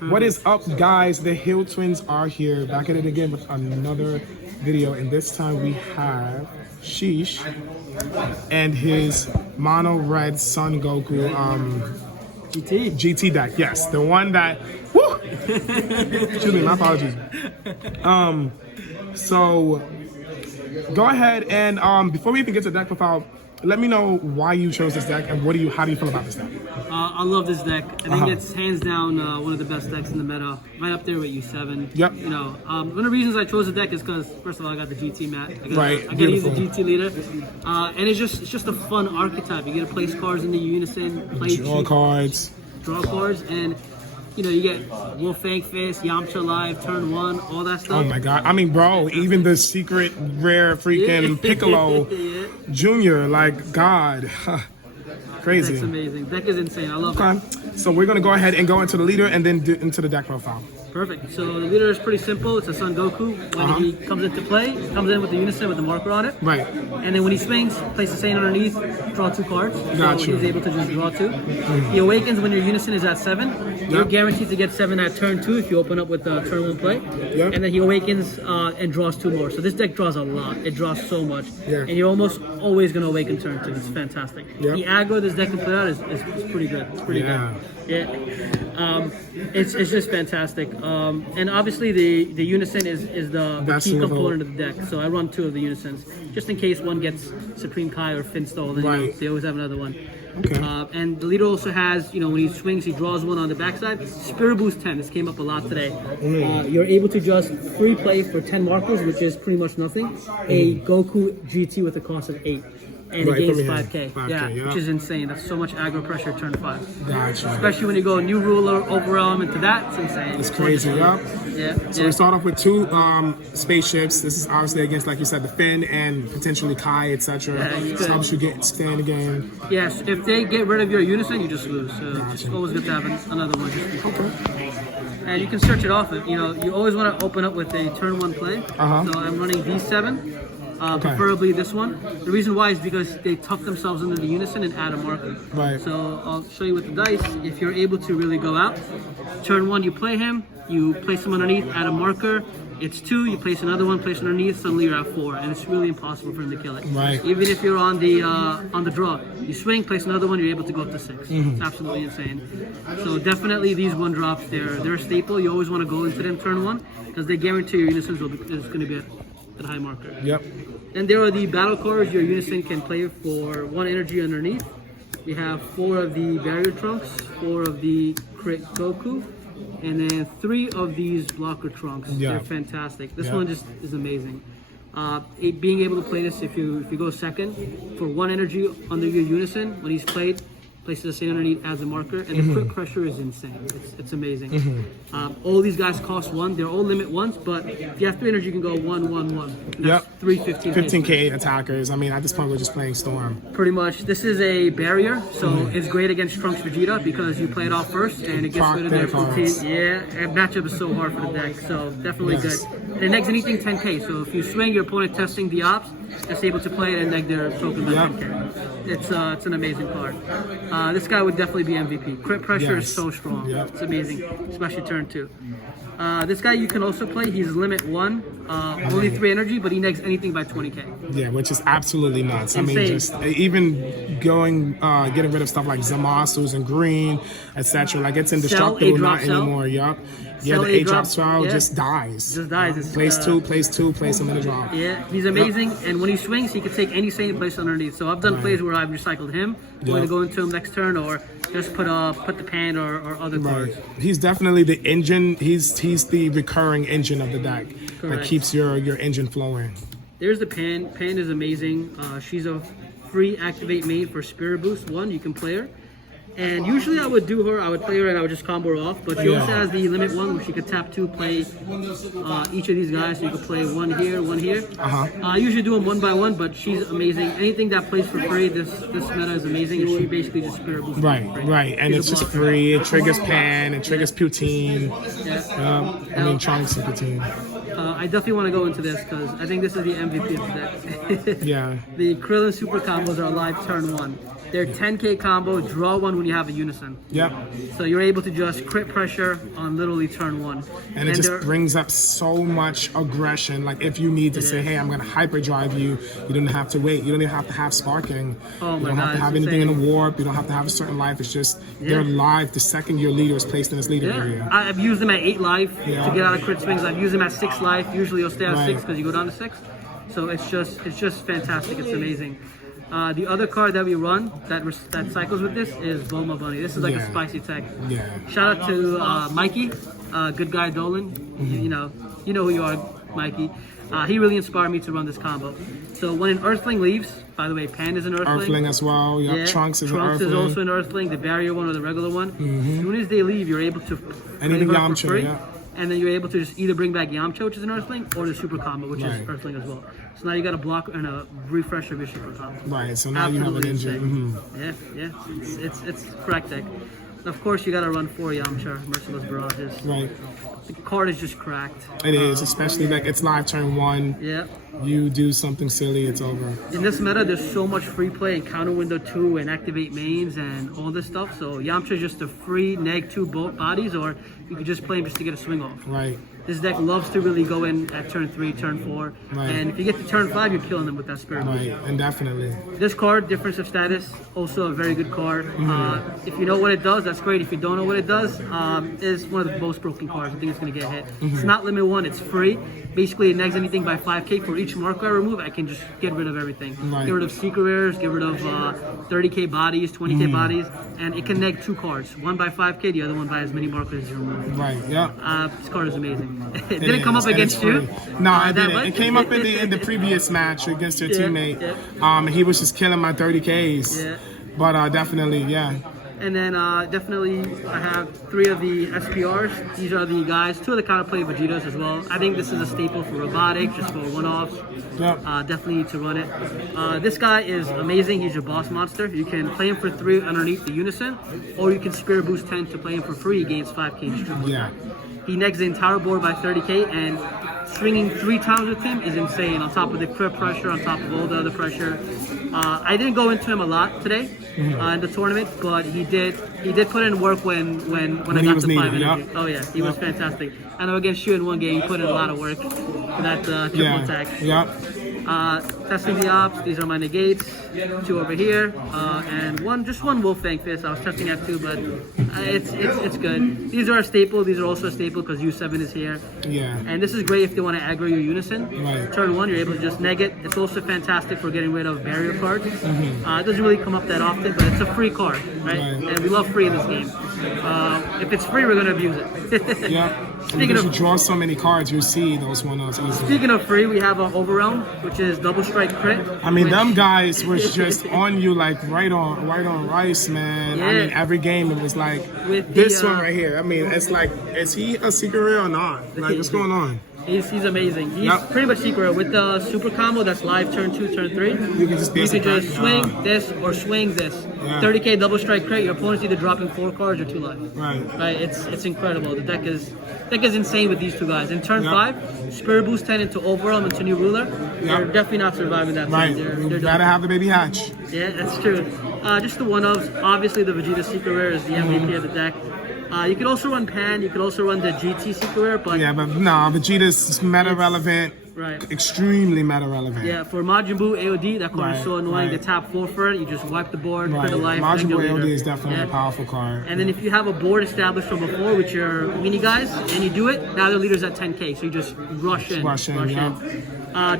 What is up, guys? The Hill Twins are here, back at it again with another video, and this time we have Sheesh and his mono red Son Goku GT deck. Yes, the one that. Woo! Excuse me, my apologies. So go ahead and before we even get to deck profile, let me know why you chose this deck and how do you feel about this deck? I love this deck. I think it's hands down one of the best decks in the meta, right up there with U7. Yep. You know, one of the reasons I chose the deck is because first of all I got the GT mat. I got to use the GT leader, and it's just a fun archetype. You get to place cards in the unison, play draw cards, and you know, you get Wolfang Fist, Yamcha Live, turn 1, all that stuff. Oh my god. I mean, bro, even the secret rare freaking Piccolo Jr., like, God. Crazy. That's amazing. Deck is insane. I love it. So we're going to go ahead and go into the leader and then into the deck profile. Perfect. So the leader is pretty simple. It's a Son Goku. When he comes into play, he comes in with the unison with the marker on it. Right. And then when he swings, place the same underneath, draw 2 cards. Gotcha. So he's able to just draw 2. He awakens when your unison is at 7. You're guaranteed to get 7 at turn 2 if you open up with the turn 1 play. Yep. And then he awakens and draws 2 more. So this deck draws a lot. It draws so much. Yeah. And you're almost always going to awaken turn 2. It's fantastic. Yep. The aggro this deck can put out is pretty good. It's pretty good. Yeah. It's just fantastic. And obviously the unison is the key component of the deck. So I run 2 of the unisons just in case one gets Supreme Kai or Finstall. Then you know, they always have another one. Okay. And the leader also has, you know, when he swings, he draws 1 on the backside. Spirit Boost 10. This came up a lot today. You're able to just free play for 10 markers, which is pretty much nothing. A Goku GT with a cost of 8. And it gains 5k. Yeah, which is insane. That's so much aggro pressure turn 5. Gotcha. Especially when you go new ruler, overwhelm into that, it's insane. It's crazy, So we start off with 2 spaceships. This is obviously against, like you said, the Finn and potentially Kai, etc. This helps you stay in the game. Yes, if they get rid of your unison, you just lose. So it's always good to have another one. And you can search it off. You know, you always want to open up with a turn 1 play. So I'm running D7. Preferably this one. The reason why is because they tuck themselves into the unison and add a marker. Right. So I'll show you with the dice. If you're able to really go out, turn 1 you play him, you place him underneath, add a marker. It's 2, you place another one, place underneath, suddenly you're at 4, and it's really impossible for him to kill it. Right. Even if you're on the draw, you swing, place another one, you're able to go up to 6. It's absolutely insane. So definitely these 1-drops, they're a staple. You always want to go into them turn 1 because they guarantee your unisons is going to be at high marker. Yep. And there are the battle cards your unison can play for 1 energy underneath. We have 4 of the barrier trunks, 4 of the crit Goku, and then 3 of these blocker trunks. They're fantastic. This one just is amazing. Being able to play this if you go second for 1 energy under your unison when he's played, places the same underneath as a marker, and the crit pressure is insane. It's amazing. All these guys cost 1. They're all limit 1s, but if you have 3 energy, you can go 1, 1, 1. That's 3 15k attackers. I mean, at this point, we're just playing Storm. Pretty much. This is a barrier, so it's great against Trunks Vegeta because you play it off first, and it gets rid of their 15. Yeah, and matchup is so hard for the deck, so definitely good. And it negs anything 10k, so if you swing, your opponent testing the ops, it's able to play it and neg their token by 10k. It's an amazing card. This guy would definitely be MVP. Crit pressure is so strong. It's amazing, especially turn 2. This guy you can also play. He's limit 1, only 3 energy, but he negs anything by 20k. Yeah, which is absolutely nuts. Insane. I mean, just even getting rid of stuff like Zamasus and Green, etc. Like it's indestructible, not anymore. Yup. Yeah, the A-drop style just dies. Just dies. Place 2, place him in the drop. Yeah, he's amazing. And when he swings, he can take any same place underneath. So I've done plays where I've recycled him, going to go into him next turn, or just put the pan or other cards. He's definitely the engine. He's the recurring engine of the deck that keeps your engine flowing. There's the pan. Pan is amazing. She's a free activate main for Spirit Boost 1. You can play her. And usually I would play her and I would just combo her off. But she also has the limit 1 where she could tap 2, play each of these guys. So you could play 1 here, 1 here. I usually do them 1 by 1, but she's amazing. Anything that plays for free, this meta is amazing. And she basically just Spirit Boosts. Right. And it's just free. It triggers Pan, it triggers Poutine. I mean, Trunks and Poutine. I definitely want to go into this because I think this is the MVP of the deck. Yeah. The Krillin Super Combos are live turn 1. They're 10K combo, draw one when you have a unison. Yep. So you're able to just crit pressure on literally turn one. And it just brings up so much aggression. Like if you need to say, hey, I'm going to hyperdrive you, you don't have to wait. You don't even have to have sparking. Oh you my don't God, have to have anything in a warp. You don't have to have a certain life. It's just they're live the second your leader is placed in this leader area. I've used them at 8 life to get out of crit swings. I've used them at 6 life. Usually you'll stay at 6 because you go down to 6. So it's just fantastic. It's amazing. The other card that we run that cycles with this is Boma Bunny. This is like a spicy tech. Yeah. Shout out to Mikey, good guy Dolan. You know who you are, Mikey. He really inspired me to run this combo. So when an Earthling leaves, by the way, Pan is an Earthling. Earthling as well. Yep. Trunks is an Earthling. Trunks is also an Earthling, the barrier one or the regular one. As soon as they leave, you're able to and even play her for Yamcha, free. yeah. And then you're able to just either bring back Yamcha, which is an Earthling, or the Super Combo, which is Earthling as well. So now you got a block and a refresher of your Super Combo. Right, so now you have an engine. Yeah. It's correct deck. And of course, you got to run 4 Yamcha, Merciless Barrages. Right. The card is just cracked. It is, especially like it's live turn 1. Yeah. You do something silly, it's over. In this meta, there's so much free play and counter window 2 and activate mains and all this stuff. So Yamcha is just a free neg 2 bodies, or you could just play him just to get a swing off. Right. This deck loves to really go in at turn 3, turn 4. Right. And if you get to turn 5, you're killing them with that Spirit Boost. Right, and definitely. This card, Difference of Status, also a very good card. If you know what it does, that's great. If you don't know what it does, it's one of the most broken cards. I think it's going to get hit. It's not limit 1, it's free. Basically, it negs anything by 5k. For each marker I remove, I can just get rid of everything. Right. Get rid of Secret Rares, get rid of 30k bodies, 20k bodies, and it can neg 2 cards. One by 5k, the other one by as many markers as you remove. Right, yeah. This card is amazing. It didn't come up against you. No, it didn't. It came up in the previous match against your teammate. He was just killing my 30Ks. Yeah. But definitely, yeah. And then definitely I have 3 of the SPRs. These are the guys, 2 of the counterplay Vegetas as well. I think this is a staple for robotic, just for one-offs. Yep. Definitely need to run it. This guy is amazing. He's your boss monster. You can play him for 3 underneath the Unison, or you can Spirit Boost 10 to play him for free. He gains 5k. Yeah. He negs the entire board by 30k, and swinging 3 times with him is insane. On top of the crit pressure, on top of all the other pressure. I didn't go into him a lot today in the tournament, but he did put in work when I got the 5 energy. Yep. Oh yeah, he was fantastic. I know against you in one game, he put in a lot of work for that triple attack. Yep. Testing the ops, these are my negates, 2 over here, and just one Wolfang Fist. I was testing at 2, but it's good. These are a staple, these are also a staple because U7 is here. Yeah. And this is great if they want to aggro your Unison. Right. Turn 1, you're able to just neg it. It's also fantastic for getting rid of barrier cards. It doesn't really come up that often, but it's a free card, right? And we love free in this game. If it's free, we're going to abuse it. Yeah. Speaking of, you draw so many cards, you see those one-offs easily. Speaking of free, we have an Overwhelm, which is double strike crit. I mean, them guys was just on you like right on rice, man. I mean, every game it was like with this one right here. I mean, it's like, is he a secret rare or not? Like, what's going on? He's amazing. He's pretty much secret. With the super combo that's live turn 2, turn 3, you can just swing this or swing this. 30k double strike crit, your opponent's either dropping 4 cards or 2 life. Right. It's incredible. The deck is insane with these 2 guys. In turn 5, Spirit Boost 10 into Overwhelm into New Ruler. They're definitely not surviving that. Right. They're gotta have the baby hatch. Yeah, that's true. Just the one-ofs. Obviously, the Vegeta Secret Rare is the MVP of the deck. You could also run Pan, you could also run the GT Secret Rare, but... Yeah, but no, Vegeta's meta-relevant. Right. Extremely meta-relevant. Yeah, for Majin Buu AOD, that card is so annoying. The tap 4 for it, you just wipe the board, put a life, Majin Buu AOD is definitely a powerful card. And then if you have a board established from before with your mini guys, and you do it, now their leader's at 10k, so you just rush in.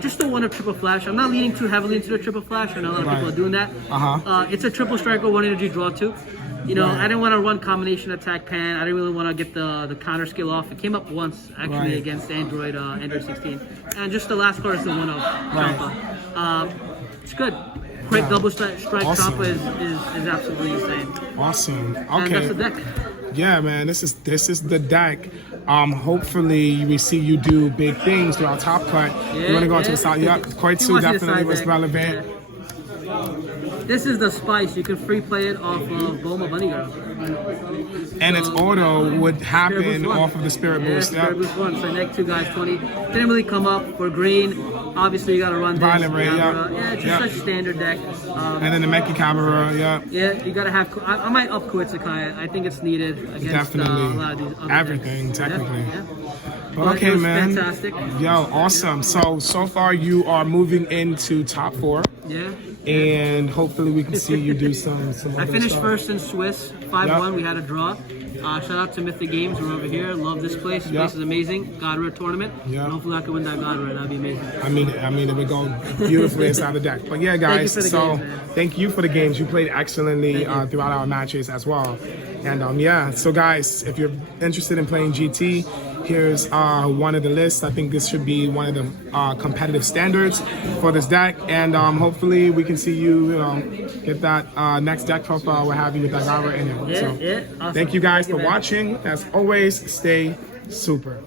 Just the one of Triple Flash. I'm not leaning too heavily into the Triple Flash, I know a lot of people are doing that. It's a Triple Striker, 1 energy, draw 2. You know, I didn't want to run combination attack Pan. I didn't really want to get the counter skill off. It came up once actually against Android 16. And just the last card is the one of Champa. It's good. Quick double strike Champa is absolutely insane. Awesome. Okay. And that's the deck. Yeah, man. This is the deck. Hopefully we see you do big things throughout Top Cut. We're gonna go to the side. Yeah, Koitsu definitely was relevant. This is the spice. You can free play it off of Boma Bunny Girl. And its auto would happen off of the Spirit Boost. Spirit Boost 1. So next 2 guys, 20. Didn't really come up. We're green. Obviously, you got to run this. Violent Ray, yeah. Yeah, it's Yeah. just a standard deck. And then the Meki Camera, yeah. Yeah, you got to have. I might up Koetsukai. I think it's needed against a Definitely. lot of these other Everything, decks. technically. Yeah, yeah. But But okay, it was man. fantastic. Yo, awesome. So far you are moving into top 4. Yeah. And hopefully we can see you do some I other finished stuff. first in Swiss, 5-1. Yep. We had a draw. Shout out to Mythic Games. We're over here. Love this place. This place is amazing. God Rare tournament. Yep. And hopefully I can win that God Rare. That'd be amazing. I mean, it would go beautifully inside the deck. But yeah, guys. for the So games, man. thank you for the games. You played excellently throughout our matches as well. And yeah, so guys, if you're interested in playing GT, here's one of the lists. I think this should be one of the competitive standards for this deck. And hopefully we can see you get that next deck profile we're having with that guy right in there. Yeah, So yeah. Awesome. thank you guys Thank for man. watching. As always, stay super.